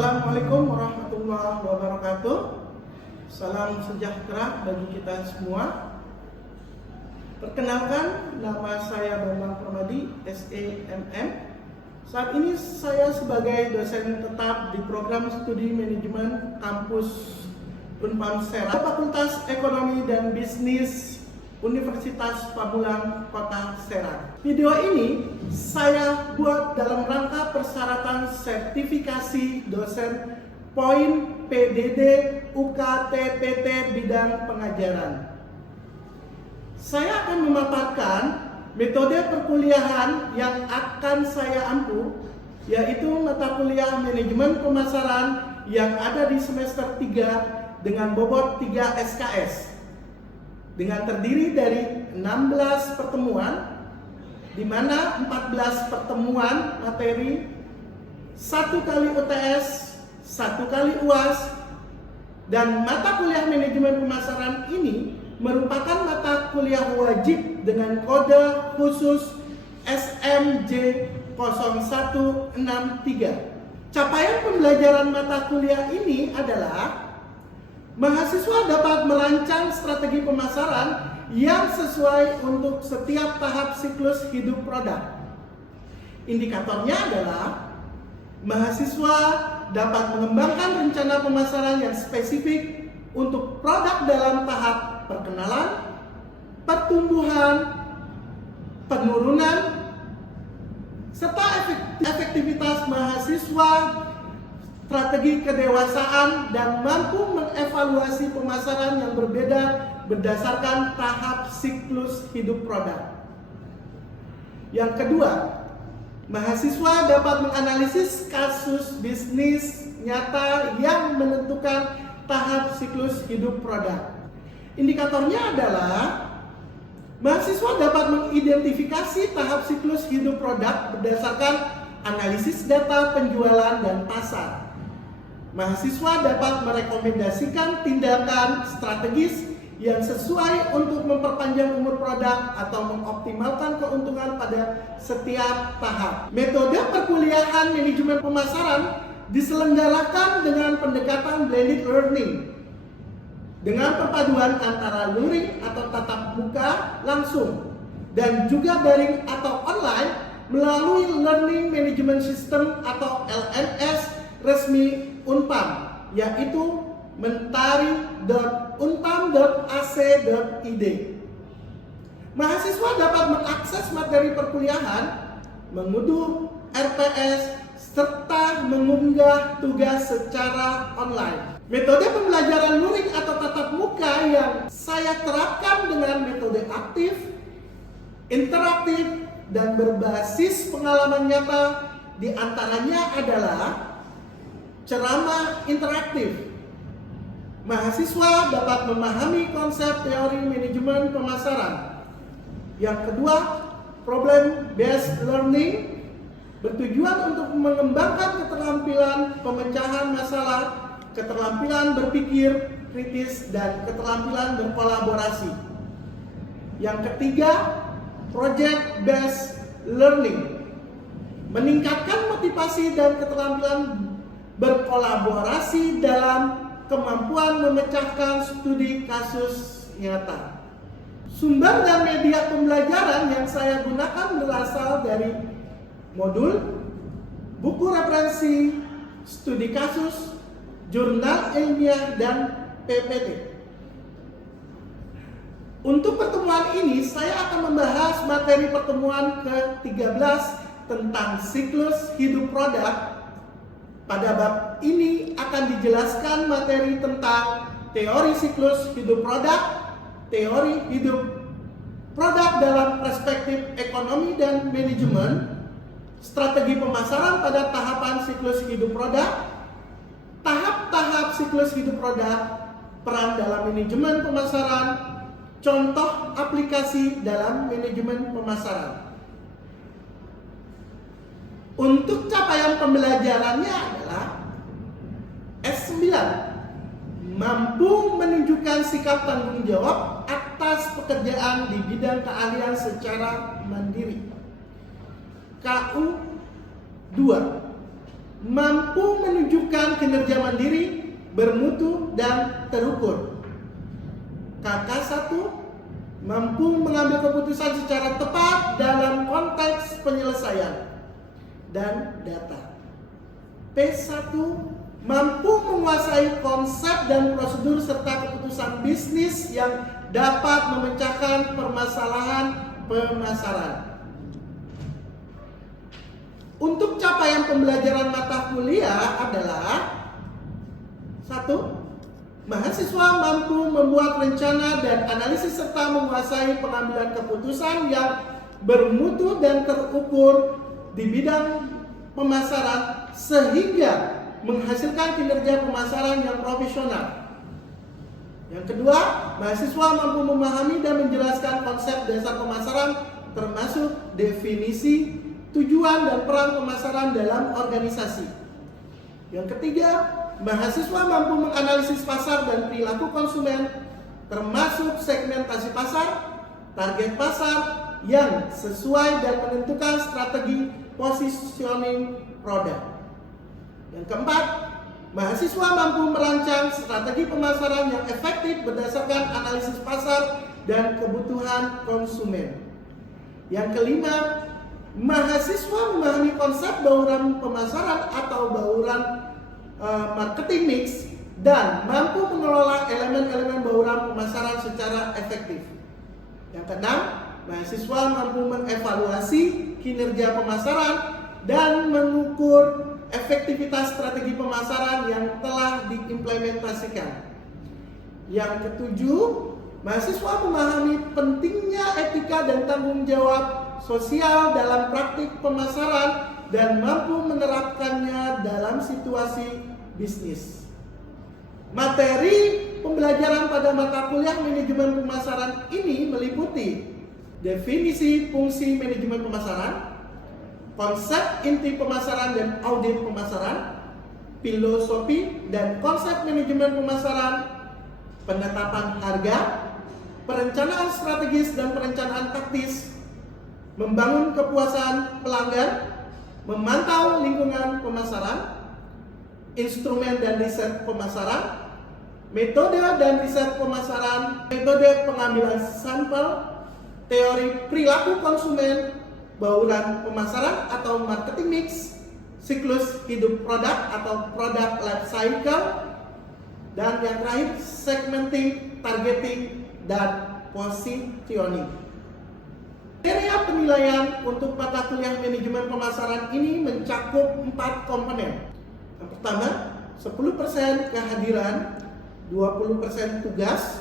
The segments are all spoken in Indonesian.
Assalamualaikum warahmatullahi wabarakatuh. Salam sejahtera bagi kita semua. Perkenalkan, nama saya Bambang Permadi, SEMM. Saat ini saya sebagai dosen tetap di program studi manajemen kampus Unpam Serang, Fakultas Ekonomi dan Bisnis Universitas Pamulang, Kota Serang. Video ini saya buat dalam rangka persyaratan sertifikasi dosen poin PDD UKT-PT bidang pengajaran. Saya akan memaparkan metode perkuliahan yang akan saya ampu, yaitu mata kuliah manajemen pemasaran yang ada di semester 3 dengan bobot 3 SKS. Dengan terdiri dari 16 pertemuan, di mana 14 pertemuan materi, 1 kali UTS, 1 kali UAS, dan mata kuliah manajemen pemasaran ini merupakan mata kuliah wajib dengan kode khusus SMJ 0163. Capaian pembelajaran mata kuliah ini adalah mahasiswa dapat merancang strategi pemasaran yang sesuai untuk setiap tahap siklus hidup produk. Indikatornya adalah mahasiswa dapat mengembangkan rencana pemasaran yang spesifik untuk produk dalam tahap perkenalan, pertumbuhan, penurunan, serta efektivitas mahasiswa, strategi kedewasaan, dan mampu mengevaluasi pemasaran yang berbeda berdasarkan tahap siklus hidup produk. Yang kedua, mahasiswa dapat menganalisis kasus bisnis nyata yang menentukan tahap siklus hidup produk. Indikatornya adalah mahasiswa dapat mengidentifikasi tahap siklus hidup produk berdasarkan analisis data penjualan dan pasar. Mahasiswa dapat merekomendasikan tindakan strategis yang sesuai untuk memperpanjang umur produk atau mengoptimalkan keuntungan pada setiap tahap. Metode perkuliahan manajemen pemasaran diselenggarakan dengan pendekatan blended learning dengan perpaduan antara luring atau tatap muka langsung dan juga daring atau online melalui Learning Management System atau LMS resmi Unpam, yaitu mentari.unpam.ac.id. Mahasiswa dapat mengakses materi perkuliahan, mengunduh RPS, serta mengunggah tugas secara online. Metode pembelajaran luring atau tatap muka yang saya terapkan dengan metode aktif, interaktif, dan berbasis pengalaman nyata diantaranya adalah ceramah interaktif. Mahasiswa dapat memahami konsep teori manajemen pemasaran. Yang kedua, problem based learning bertujuan untuk mengembangkan keterampilan pemecahan masalah, keterampilan berpikir kritis, dan keterampilan berkolaborasi. Yang ketiga, project based learning meningkatkan motivasi dan keterampilan berkolaborasi dalam kemampuan memecahkan studi kasus nyata. Sumber dan media pembelajaran yang saya gunakan berasal dari modul, buku referensi, studi kasus, jurnal ilmiah, dan PPT. Untuk pertemuan ini, saya akan membahas materi pertemuan ke-13 tentang siklus hidup produk. Pada bab ini akan dijelaskan materi tentang teori siklus hidup produk, teori hidup produk dalam perspektif ekonomi dan manajemen, strategi pemasaran pada tahapan siklus hidup produk, tahap-tahap siklus hidup produk, peran dalam manajemen pemasaran, contoh aplikasi dalam manajemen pemasaran. Untuk capaian pembelajarannya adalah S9, mampu menunjukkan sikap tanggung jawab atas pekerjaan di bidang keahlian secara mandiri. KU 2, mampu menunjukkan kinerja mandiri, bermutu, dan terukur. KK1 mampu mengambil keputusan secara tepat dalam konteks penyelesaian dan data. P1 mampu menguasai konsep dan prosedur serta keputusan bisnis yang dapat memecahkan permasalahan pemasaran. Untuk capaian pembelajaran mata kuliah adalah 1. Mahasiswa mampu membuat rencana dan analisis serta menguasai pengambilan keputusan yang bermutu dan terukur di bidang pemasaran sehingga menghasilkan kinerja pemasaran yang profesional. Yang kedua, mahasiswa mampu memahami dan menjelaskan konsep dasar pemasaran termasuk definisi, tujuan, dan peran pemasaran dalam organisasi. Yang ketiga, mahasiswa mampu menganalisis pasar dan perilaku konsumen termasuk segmentasi pasar, target pasar yang sesuai dan menentukan strategi positioning produk. Yang keempat, mahasiswa mampu merancang strategi pemasaran yang efektif berdasarkan analisis pasar dan kebutuhan konsumen. Yang kelima, mahasiswa memahami konsep bauran pemasaran atau bauran marketing mix dan mampu mengelola elemen-elemen bauran pemasaran secara efektif. Yang keenam, mahasiswa mampu mengevaluasi kinerja pemasaran dan mengukur efektivitas strategi pemasaran yang telah diimplementasikan. Yang ketujuh, mahasiswa memahami pentingnya etika dan tanggung jawab sosial dalam praktik pemasaran dan mampu menerapkannya dalam situasi bisnis. Materi pembelajaran pada mata kuliah manajemen pemasaran ini meliputi definisi fungsi manajemen pemasaran, konsep inti pemasaran dan audit pemasaran, filosofi dan konsep manajemen pemasaran, penetapan harga, perencanaan strategis dan perencanaan taktis, membangun kepuasan pelanggan, memantau lingkungan pemasaran, instrumen dan riset pemasaran, metode dan riset pemasaran, metode pengambilan sampel, teori perilaku konsumen, bauran pemasaran atau marketing mix, siklus hidup produk atau product life cycle, dan yang terakhir segmenting, targeting, dan positioning. Kriteria penilaian untuk mata kuliah manajemen pemasaran ini mencakup 4 komponen. Yang pertama, 10% kehadiran, 20% tugas,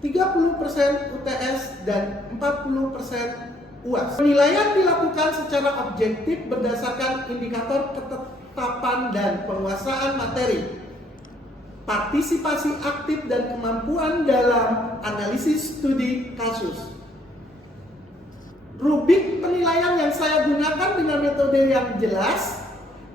30% UTS, dan 40% UAS. Penilaian dilakukan secara objektif berdasarkan indikator ketetapan dan penguasaan materi, partisipasi aktif dan kemampuan dalam analisis studi kasus. Rubrik penilaian yang saya gunakan dengan metode yang jelas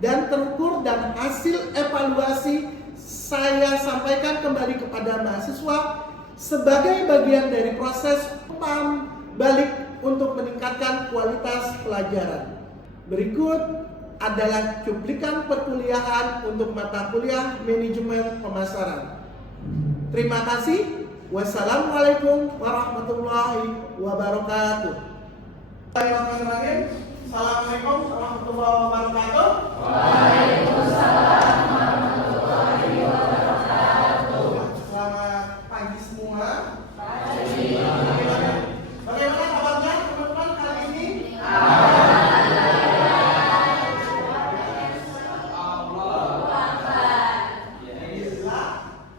dan terukur dan hasil evaluasi saya sampaikan kembali kepada mahasiswa sebagai bagian dari proses umpan balik untuk meningkatkan kualitas pelajaran. Berikut adalah cuplikan perkuliahan untuk mata kuliah manajemen pemasaran. Terima kasih. Wassalamualaikum warahmatullahi wabarakatuh. Bismillahirrahmanirrahim. Assalamualaikum warahmatullahi wabarakatuh. Waalaikumsalam warahmatullahi wabarakatuh. Selamat pagi semua. Pagi. Bagaimana kabarnya teman-teman hari ini? Alhamdulillah.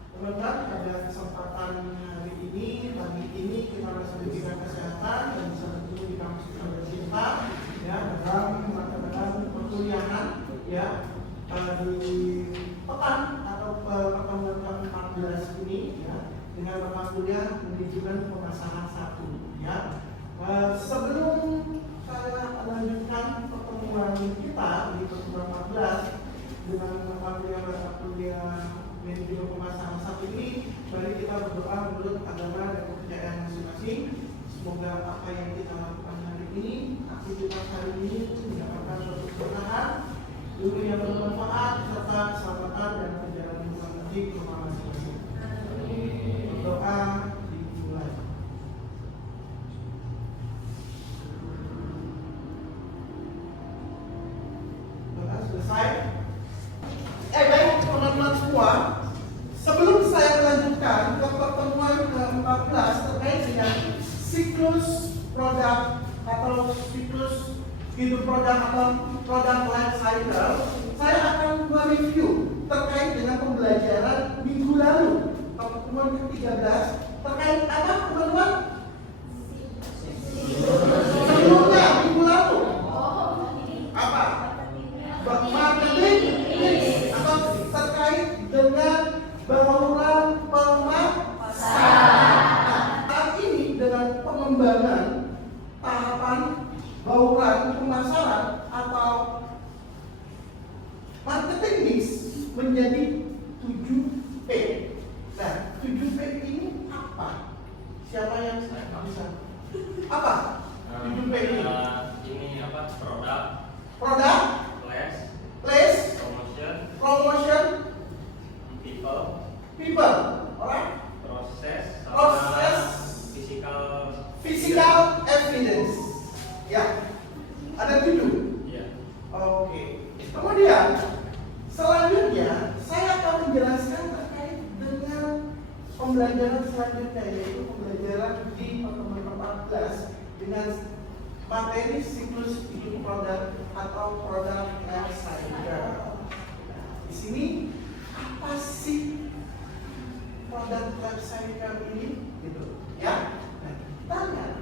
Teman-teman, pada kesempatan hari ini, pagi ini kita masih diberikan kesehatan dan bisa bertemu di kampus tercinta ya dalam mata perkuliahan ya di pekan atau pertemuan ke-14 ini ya dengan mata kuliah manajemen pemasaran 1 ya. Sebelum saya lanjutkan pertemuan kita di pertemuan 14 dengan mata kuliah manajemen pemasaran 1 ini, mari kita berdoa menurut agama dan kepercayaan masing-masing. Semoga apa yang kita lakukan hari ini, aktivitas hari ini mendapatkan suatu keberkahan, ilmu yang bermanfaat, di rumah masing-masing. Doa dimulai. Doa selesai. Baik teman-teman semua, sebelum saya melanjutkan ke pertemuan ke-14 terkait dengan siklus produk atau siklus hidup produk atau produk life cycle, saya akan mereview terkait dengan pembelajaran minggu lalu, pertemuan ke-13 terkait apa teman-teman? Sebelumnya minggu lalu apa? Marketing mix atau terkait dengan bauran pemasaran. Saat ini dengan pengembangan tahapan bauran pemasaran atau marketing mix menjadi 7P. Nah, 7P ini apa? Siapa yang bisa? Apa? 7P ini? Ini apa? Produk, place, promotion, people, alright? proses, Physical evidence. Ya, ada 7. ya. Oke. Kemudian selanjutnya saya akan menjelaskan terkait dengan pembelajaran selanjutnya, yaitu pembelajaran di pertemuan 14 dengan materi siklus hidup produk atau produk life cycle. Di sini apa sih produk life cycle ini? Gitu, ya. Nah, kita lihat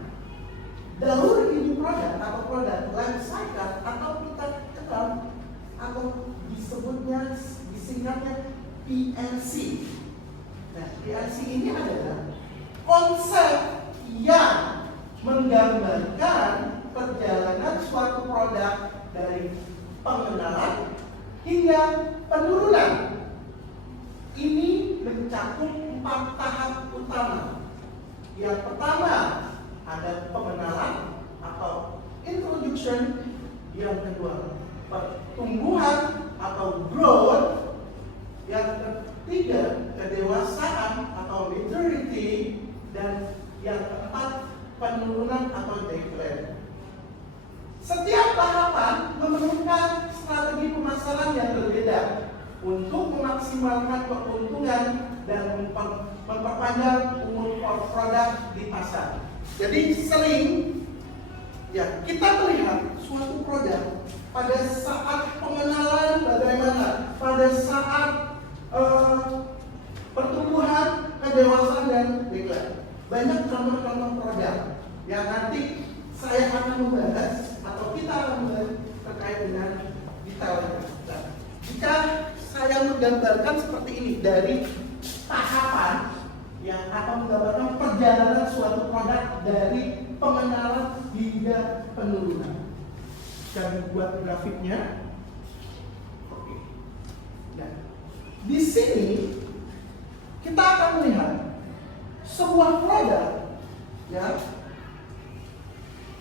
dahulu hidup produk atau produk life cycle atau kita kenal atau disebutnya disingkatnya PLC. Nah, PLC ini adalah konsep yang menggambarkan perjalanan suatu produk dari pengenalan hingga penurunan. Ini mencakup 4 tahap utama. Yang pertama ada pengenalan atau introduction, yang kedua pertumbuhan atau growth, yang ketiga kedewasaan atau maturity, dan yang keempat penurunan atau decline. Setiap tahapan memerlukan strategi pemasaran yang berbeda untuk memaksimalkan keuntungan dan memperpanjang umur produk di pasar. Jadi sering ya kita melihat suatu produk pada saat pengenalan bagaimana, pada saat pertumbuhan, kedewasaan, dan decline. Banyak contoh-contoh produk yang nanti saya akan membahas atau kita akan membahas terkait dengan detailnya. Nah, jika saya menggambarkan seperti ini dari tahapan yang akan menggambarkan perjalanan suatu produk dari pengenalan hingga penurunan. Saya buat grafiknya. Oke. Nah, di sini kita akan melihat sebuah produk, ya.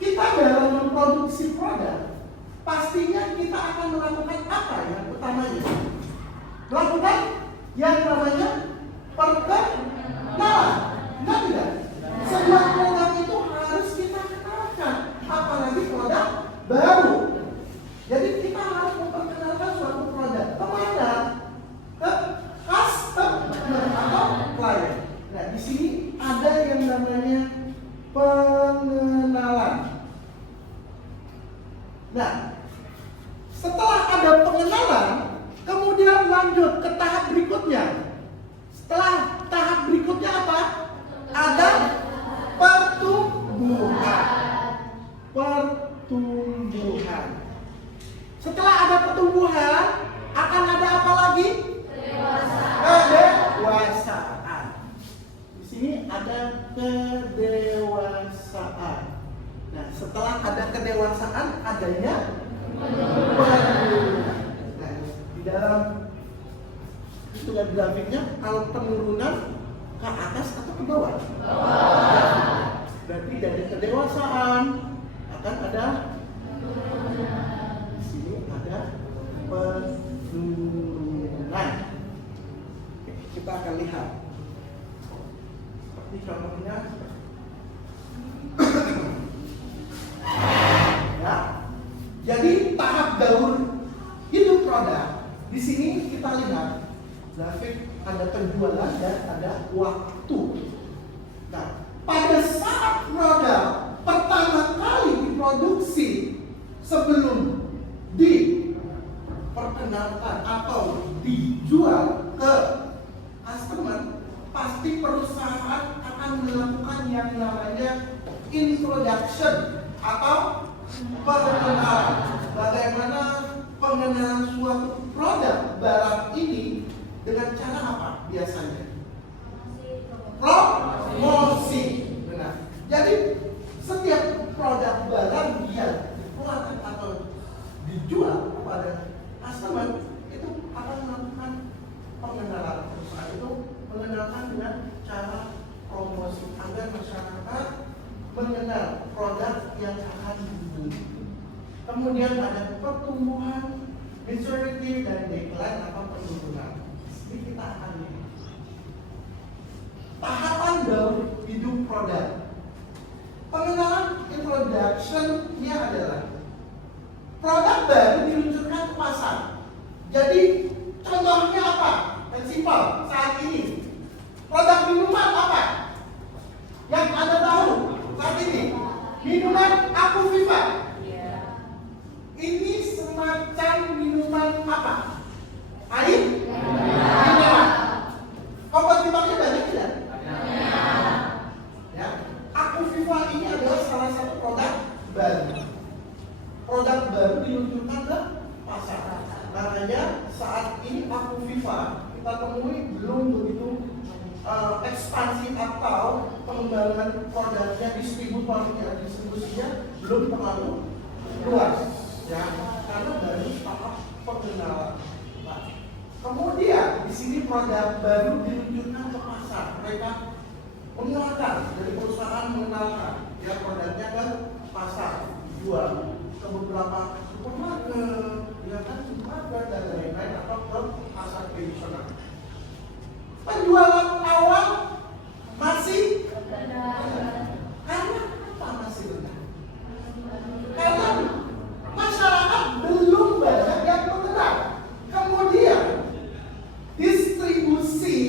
Kita dalam memproduksi produk, pastinya kita akan melakukan apa yang utamanya? Melakukan yang namanya perkenalan. Enggak tidak? Sebuah produk itu harus kita kenalkan, apalagi produk baru. Jadi kita harus memperkenalkan suatu produk kemana? Ke customer atau klien. Nah, di sini ada yang namanya pengenalan. Nah, setelah ada pengenalan, kemudian lanjut ke tahap berikutnya. Setelah tahap berikutnya apa? Ada pertumbuhan. Pertumbuhan. Setelah ada pertumbuhan, akan ada apa lagi? Kedewasaan. Di sini ada kedewasaan. Nah, setelah ada kedewasaan, adanya penurunan. Nah, di dalam hitungan grafiknya, kalau penurunan ke atas atau ke bawah? Berarti dari kedewasaan akan ada di sini ada penurunan. kita akan lihat. Ini contohnya. Ya. Jadi tahap daur hidup produk di sini kita lihat grafik ada penjualan dan ada waktu. Nah, pada saat produk pertama kali diproduksi sebelum diperkenalkan atau dijual ke customer, pasti perusahaan akan melakukan yang namanya introduction atau pengenalan. Bagaimana pengenalan suatu produk barang ini dengan cara apa biasanya? Promosi. Benar. Jadi setiap produk barang yang dikeluarkan atau dijual kepada customer itu akan melakukan pengenalan. Perusahaan itu mengenalkan dengan cara promosi agar masyarakat mengenal produk yang akan dibeli. Kemudian ada pertumbuhan, maturity, dan decline atau penurunan. Ini kita akan lihat. Tahapan daur hidup produk. Pengenalan introduction-nya adalah produk baru diluncurkan ke pasar. Jadi contohnya apa? Yang simpel saat ini. Produk minuman apa? Yang Anda tahu saat ini? Minuman Aquaviva. Ini semacam minuman apa? Air? Mineral. Kompetitornya banyak tidak? Ya. Aquaviva ini adalah salah satu produk baru. Produk baru diluncurkan ke pasar. Makanya saat ini Aquaviva kita temui belum begitu ekspansi atau pengembangan produknya, distribusinya belum terlalu luas, ya, karena baru tahap pengenalan. Nah, kemudian di sini produk baru diluncurkan ke pasar, mereka mengenalkan dari perusahaan mengenalkan ya produknya ke pasar, jual ke beberapa supermarket, ya kan supermarket dan lain-lain atau ke pasar tradisional. Penjualan awal masih rendah. Karena apa masih rendah? Karena masyarakat belum banyak yang mengenal. Kemudian distribusi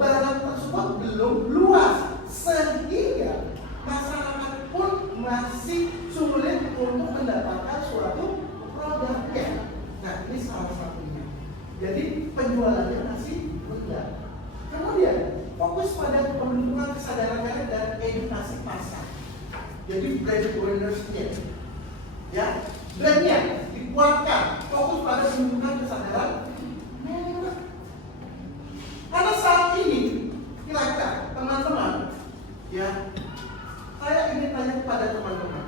barang tersebut belum luas sehingga masyarakat pun masih sulit untuk mendapatkan suatu produknya. Nah, ini salah satunya. Jadi penjualannya masih rendah. Kemudian fokus pada pembentukan kesadaran merek dan edukasi pasar. Jadi brand awareness-nya, ya, brandnya dikuatkan, fokus pada pembentukan kesadaran merek. Karena saat ini, kira-kira teman-teman, ya, saya ingin tanya kepada teman-teman,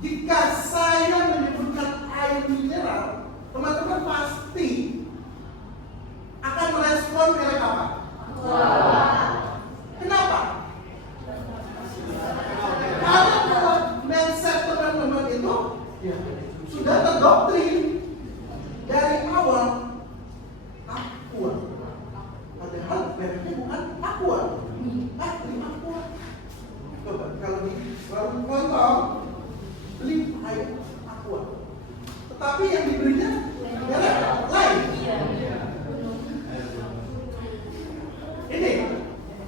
jika saya menyebutkan air mineral, teman-teman pasti akan merespon merek apa? Kenapa? Karena kalau mindset teman-teman itu ya, sudah terdoktrin dari awal Aqua. Padahal mereknya bukan Aqua. Beli Aqua. Coba kalau di warung kontol beli air Aqua. Tetapi yang dibelinya merek lain. Ini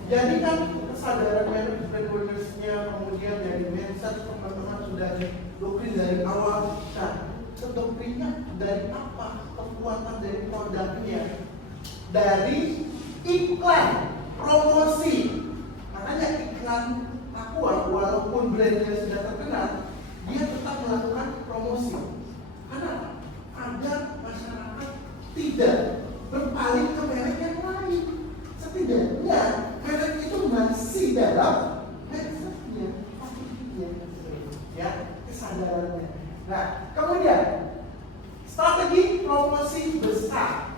jadikan kesadaran brand awareness-nya, kemudian dari mindset teman-teman sudah doktrin dari awal. Nah, doktrinnya dari apa? Kekuatan dari produknya, dari iklan, promosi. Makanya iklan Aqua walaupun brandnya sudah terkenal, dia tetap melakukan promosi. Karena agar masyarakat tidak berpaling ke merek yang lain. Setidaknya merek itu masih dalam mindsetnya, ya, kesadarannya. Nah, kemudian strategi promosi besar,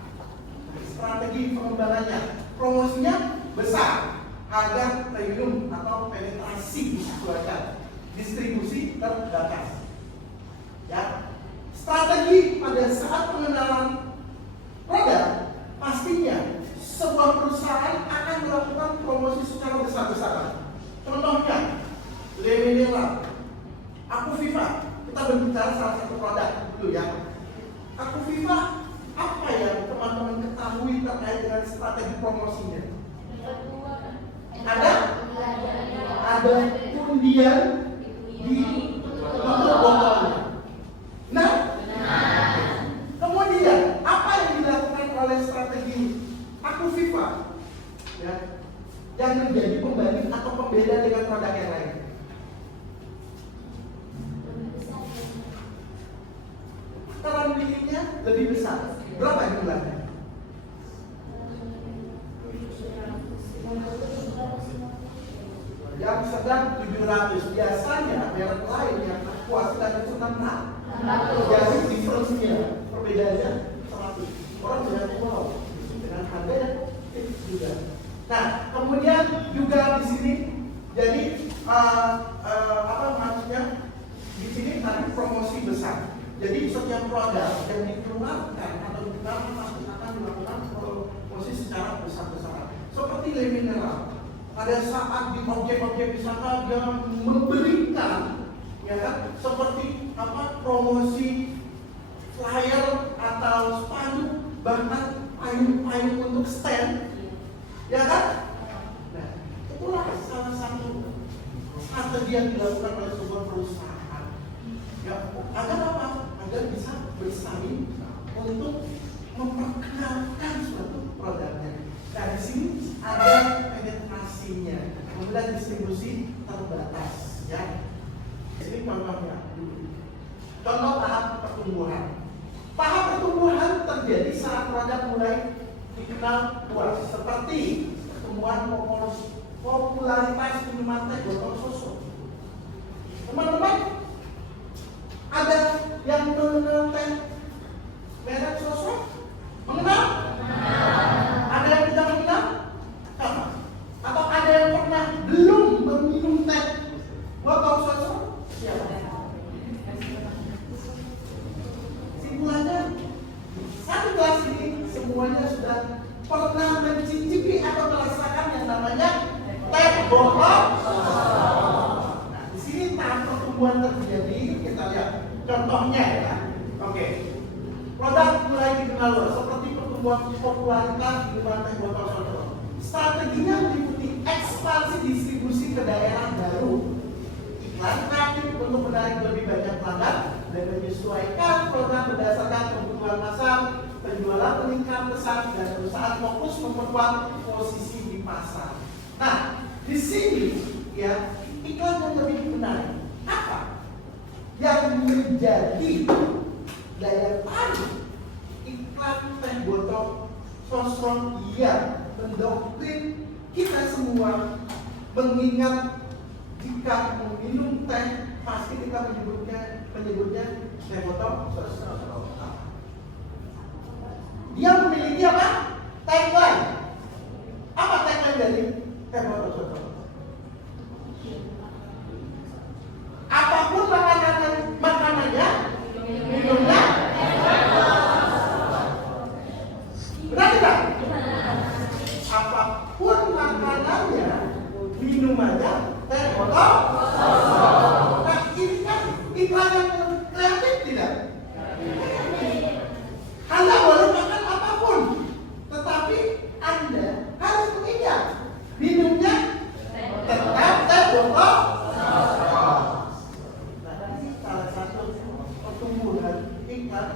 strategi pengembangannya, promosinya besar, harga premium atau penetrasi disesuaikan, distribusi terbatas. Ya, strategi pada saat pengenalan produk pastinya sebuah perusahaan dengan strategi promosinya? Ada undian di tutup botolnya. Nah, kemudian apa yang dilakukan oleh strategi Aku Viva ya, yang menjadi pembanding atau pembeda dengan produk yang lain? Putaran biliknya lebih besar. Berapa jumlahnya? Yang sedang 700. Biasanya merek lain yang kuat dan itu 600. Jadi difference-nya, perbedaannya 100. Orang jangan wow dengan harga yang tipis juga. Nah, kemudian juga di sini jadi apa maksudnya? Di sini ada promosi besar. Jadi setiap produk yang dikeluarkan atau dikeluarkan akan dilakukan promosi secara besar-besaran. Seperti Le Mineral. Pada saat di objek-objek wisata dia memberikan ya kan seperti apa promosi flyer atau spanduk bahkan payung-payung untuk stand ya kan. Nah, itulah salah satu strategi yang dilakukan oleh sebuah perusahaan ya, agar apa? Agar bisa bersaing untuk memperkenalkan suatu produknya. Nah, di sini ada penetrasinya, kemudian distribusi terbatas, ya. Ini contohnya. Contoh tahap pertumbuhan. Tahap pertumbuhan terjadi saat produk mulai dikenal luas, seperti pertumbuhan popularitas minuman teh botol susu. Teman-teman, ada yang mengenal teh merek susu? Mengenal? Ada yang tidak mengenal? Apa? Atau ada yang pernah belum meminum teh botol susu? Siapa? Simpulannya, satu kelas ini semuanya sudah pernah mencicipi atau merasakan yang namanya teh botol susu. Nah, di sini tahap pertumbuhan terjadi, kita lihat contohnya ya. Oke. Produk mulai dikenal luas, seperti pertumbuhan popularitas minuman teh botol susu. Strateginya meliputi ekspansi distribusi ke daerah baru, iklan kreatif untuk menarik lebih banyak pelanggan dan menyesuaikan produk berdasarkan kebutuhan pasar, penjualan meningkat pesat dan perusahaan fokus memperkuat posisi di pasar. Nah, di sini ya iklan yang lebih menarik apa? Yang menjadi daya tarik iklan teh botol sosro yang mendoktrin kita semua, mengingat jika meminum teh pasti kita menyebutnya teh botol sosro. Dia memiliki apa? Tagline. Apa tagline dari teh botol sosro? Apapun makanannya, minumnya. Benar tidak? Apapun makanannya, minumannya, teh botol. Nah, ini kan iklan yang kreatif tidak? Anda boleh makan apapun, tetapi Anda harus mengingat minumnya tetap teh botol.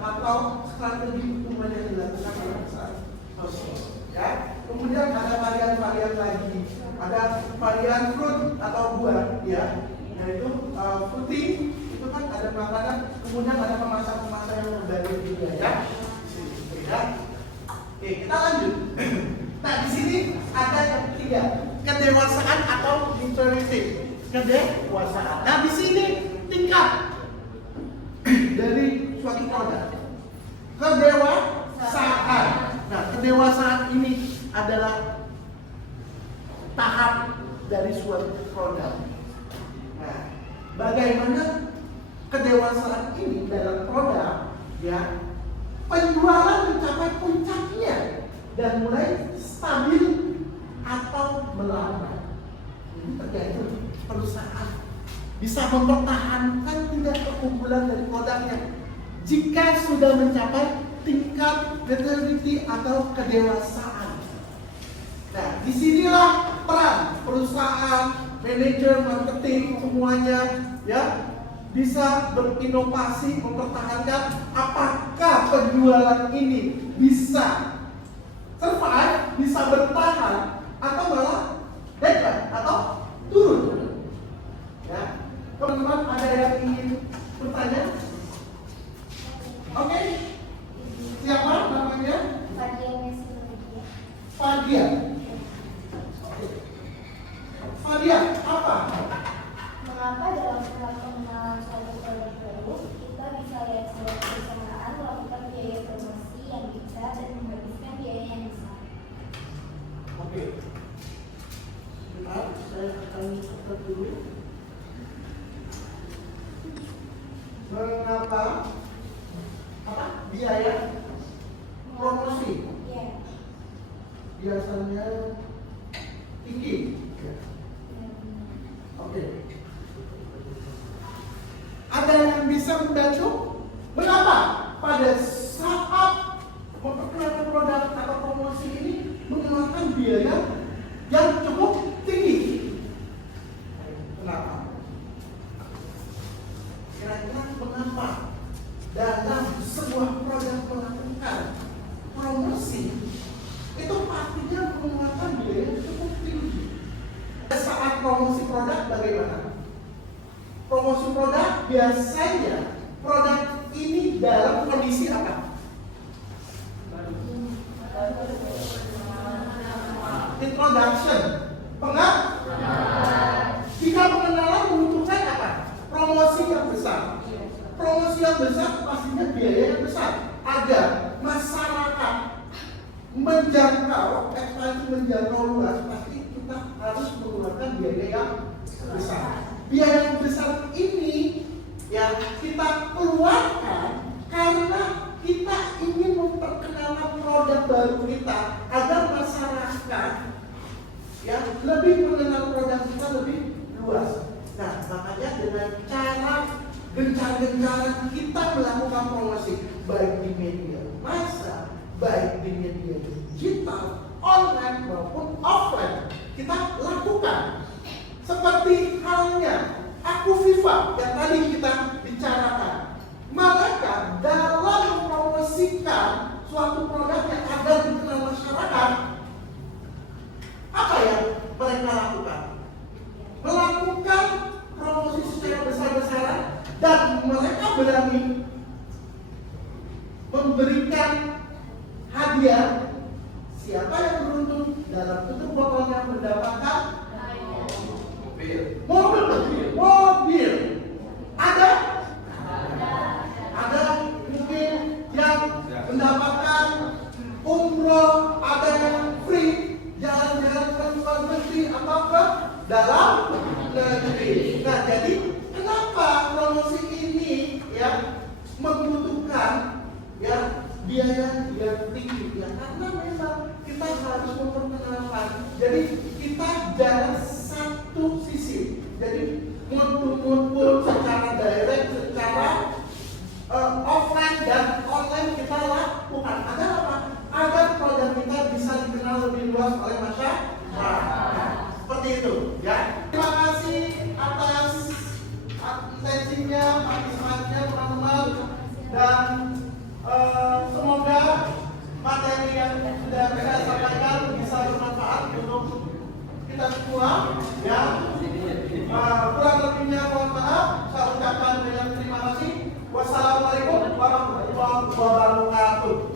Atau strategi pertumbuhan yang dilakukan oleh perusahaan sosial. Ya, kemudian ada varian-varian lagi, ada varian fruit atau buah, ya, yaitu fruity itu kan ada makanan, kemudian ada kemasan-kemasan yang berbeda juga, ya. Ya. Oke, kita lanjut. Nah, di sini ada yang ketiga, kedewasaan atau maturity. Kedewasaan. Nah, di sini tingkat dari suatu produk. Kedewasaan. Nah, kedewasaan ini adalah tahap dari suatu produk. Nah, bagaimana kedewasaan ini dalam produk, ya, penjualan mencapai puncaknya dan mulai stabil atau melambat. Ini tergantung perusahaan bisa mempertahankan tidak keunggulan dari produknya jika sudah mencapai tingkat maturity atau kedewasaan. disinilah peran perusahaan, manajer, marketing, semuanya ya bisa berinovasi, mempertahankan apakah penjualan ini bisa survive, bisa bertahan, atau malah decline atau turun. Ya, teman-teman ada yang ingin bertanya? Oke, siapa namanya? Fadia. Fadia, apa? Mengapa dalam hal pengenalan suatu produk baru kita bisa lihat sebuah perusahaan melakukan biaya promosi yang besar dan menghabiskan biaya yang besar? Oke. Bentar, saya akan catat dulu. Mengapa apa? Biaya promosi Iya. biasanya tinggi. Oke. Ada yang bisa membantu? Mengapa pada saat memperkenalkan produk atau promosi ini mengeluarkan biaya yang cukup tinggi? Kenapa? Kira-kira mengapa dalam sebuah produk melakukan promosi itu pastinya mengeluarkan biaya yang cukup tinggi? Saat promosi produk bagaimana? Promosi produk biasanya produk ini dalam kondisi apa? Introduction, jika pengenalan membutuhkan apa? Promosi yang besar. Promosi yang besar pastinya biaya yang besar agar masyarakat menjangkau, ekspansi menjangkau luas, pasti kita harus mengeluarkan biaya yang besar. Biaya yang besar ini yang kita keluarkan karena kita ingin memperkenalkan produk baru kita agar masyarakat ya lebih mengenal produk kita lebih luas. Nah, makanya dengan cara gencar-gencaran kita melakukan promosi baik di media massa, baik di media digital, online maupun offline, kita lakukan. Seperti halnya Aku Viva yang tadi kita bicarakan. Mereka dalam mempromosikan suatu produk yang agar dikenal masyarakat, apa yang mereka lakukan? Melakukan promosi secara besar-besaran dan mereka berani memberikan hadiah. Siapa yang beruntung dalam tutup botolnya mendapatkan mobil. Ada mungkin yang mendapatkan umroh, ada yang free jalan-jalan ke luar negeri atau ke dalam negeri. Nah, jadi kenapa promosi ini ya membutuhkan ya biaya yang tinggi ya? Karena memang kita harus memperkenalkan. Jadi kita jalan satu sisi. Jadi muncul secara direct, secara offline dan online kita lakukan. Agar apa? Agar produk kita bisa dikenal lebih luas oleh masyarakat. Seperti itu, ya. Terima kasih atas atensinya, partisipasinya teman-teman, dan semoga materi yang sudah saya sampaikan bisa bermanfaat untuk kita semua, ya. Kurang lebihnya mohon maaf, saya ucapkan dengan terima kasih. Wassalamualaikum warahmatullahi wabarakatuh.